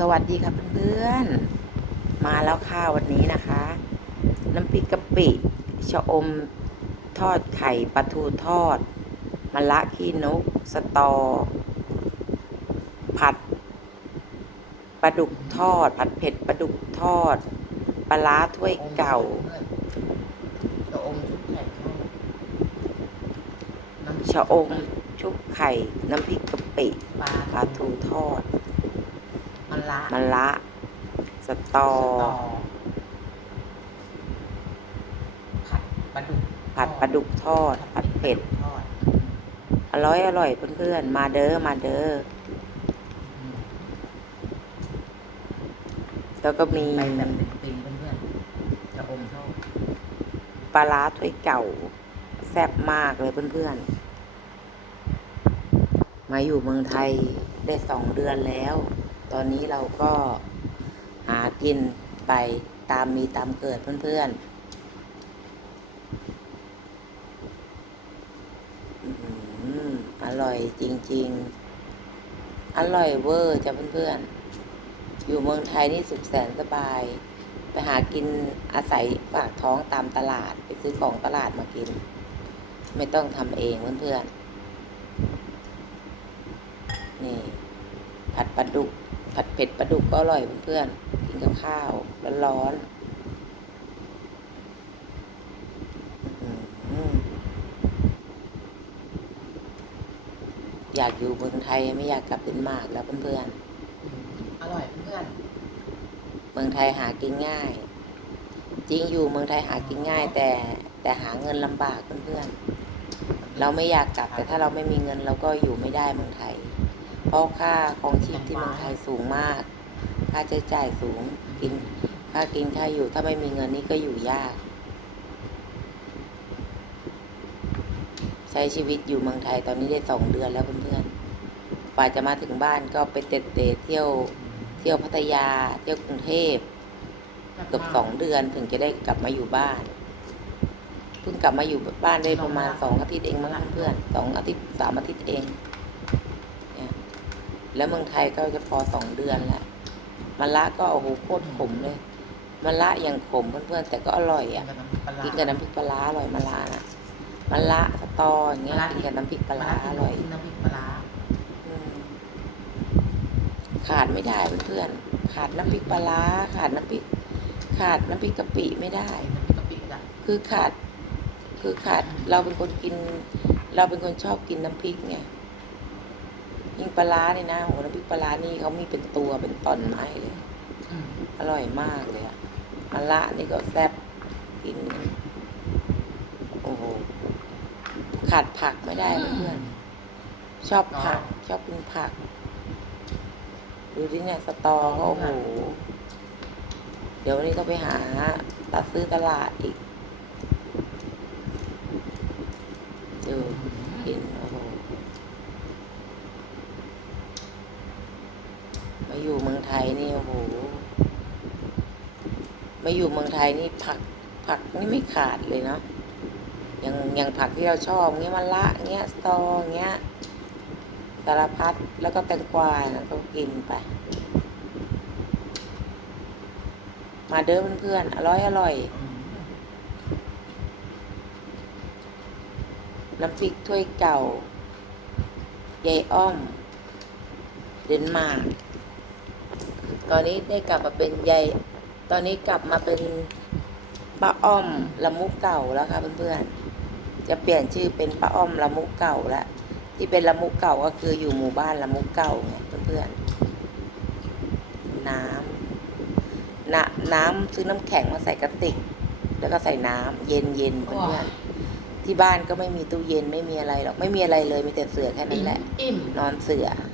สวัสดีค่ะเพื่อนๆ มาแล้วค่ะวันนี้นะคะ น้ำพริกกะปิชะอมทอดไข่ปลาทูทอดมะละขี้นก สตอ ผัดปลาดุกทอด ผัดเผ็ดปลาดุกทอดปลาร้าถ้วยเก่าชะอมชุบไข่ทอดน้ำชะอมชุบไข่ น้ำพริกกะปิปลาทูทอด มันละมะละสตอ สตอผัดปลาดุกผัดปลาดุกทอด ผัดเผ็ด ทอดอร่อยอร่อยเพื่อนๆ มาเด้อมาเด้อ อืมแล้วก็มีไปแบบเป็นๆเพื่อนๆชะอมทอดปลาร้าถ้วยเก่า แซ่บมากเลยเพื่อนๆ มาอยู่เมืองไทยได้สองเดือนแล้ว ตอนนี้เราก็หากินไปตามมีตามเกิดเพื่อนๆอื้อหืออร่อยจริง ๆ อร่อยเวอร์จ้ะเพื่อนๆ อยู่เมืองไทยนี่สุขแสนสบาย ไปหากินอาศัยฝากท้องตามตลาด ไปซื้อของตลาดมากิน ไม่ต้องทำเองเพื่อนๆ นี่ ผัดปลาดุก ผัดเผ็ดปลาดุกก็อร่อยเพื่อนๆกินกับข้าวร้อนๆอื้อหืออยากอยู่เมืองไทยไม่อยากกลับเดนมาร์กแล้วเพื่อนๆอืมอร่อยเพื่อนเมืองไทยหากินง่าย จริงอยู่เมืองไทยหากินง่าย แต่แต่หาเงินลำบากเพื่อนๆ เราไม่อยากกลับแต่ถ้าเราไม่มีเงินเราก็อยู่ไม่ได้เมืองไทย เพราะค่าครองชีพที่เมืองไทยสูงมาก ค่าใช้จ่ายสูงกินค่ากินค่าอยู่ถ้าไม่มีเงินนี่ก็อยู่ยาก ใช้ชีวิตอยู่เมืองไทยตอนนี้ได้สองเดือนแล้วเพื่อนๆกว่าจะมาถึงบ้านก็ไปเตะเตเที่ยวเที่ยวพัทยา เที่ยวกรุงเทพเกือบสองเดือนถึงจะได้กลับมาอยู่บ้านเพิ่งกลับมาอยู่บ้านได้ประมาณสองอาทิตย์เองมั้งเพื่อนสองอาทิตย์สามอาทิตย์เอง แล้วเมืองไทยก็จะพอสองเดือนแล้วมะละก็โอ้โหโคตรขมเลยมะละอย่างขมเพื่อนๆแต่ก็อร่อยอะกินกับน้ำพริกปลาร้าอร่อยมะละนะมะละสตออย่างเงี้ยกินกับน้ำพริกปลาร้าอร่อยกินน้ำพริกปลาร้าอืมขาดไม่ได้เพื่อนๆขาดน้ำพริกปลาร้าขาดน้ำพริก ขาดน้ำพริกกะปิไม่ได้น้ำพริกกะปิจ้ะคือขาด คือขาดเราเป็นคนกิน เราเป็นคนชอบกินน้ำพริกไง ยิ่งปลาร้าเนี่ยนะโหน้ำพริกปลาร้านี่เขามีเป็นตัวเป็นตอนไม้เลยอืมอร่อยมากเลยอะมะละนี่ก็แซ่บกิน โอ้โห ขาดผักไม่ได้เพื่อนๆชอบผัก ชอบกินผัก ดูที่เนี่ยสตอก็โอ้โห เดี๋ยววันนี้ก็ไปหาตัดซื้อตลาดอีก ดูกินโอ้โห มาอยู่เมืองไทยนี่โอ้โหมาอยู่เมืองไทยนี่ผักผักนี่ไม่ขาดเลยเนาะอย่างอย่างผักที่เราชอบเงี้ยมะละเงี้ยสตอเงี้ยสารพัดแล้วก็แตงกวานะก็กินไป มาเด้อเพื่อนๆอร่อยอร่อยอืมน้ำพริกถ้วยเก่ายายอ้อม เดนมาร์ก ตอนนี้ได้กลับมาเป็นยายตอนนี้กลับมาเป็นป้าอ้อมละมุเก่าแล้วค่ะเพื่อนๆ จะเปลี่ยนชื่อเป็นป้าอ้อมละมุเก่าแล้วที่เป็นละมุเก่าก็คืออยู่หมู่บ้านละมุเก่าไงเพื่อนๆ น้ำน้ำน้ำซื้อน้ำแข็งมาใส่กระติก แล้วก็ใส่น้ำเย็นเย็นๆเพื่อนๆที่บ้านก็ไม่มีตู้เย็นไม่มีอะไรหรอกไม่มีอะไรเลยมีแต่เสือแค่นั้นแหละอิ่มนอนเสือ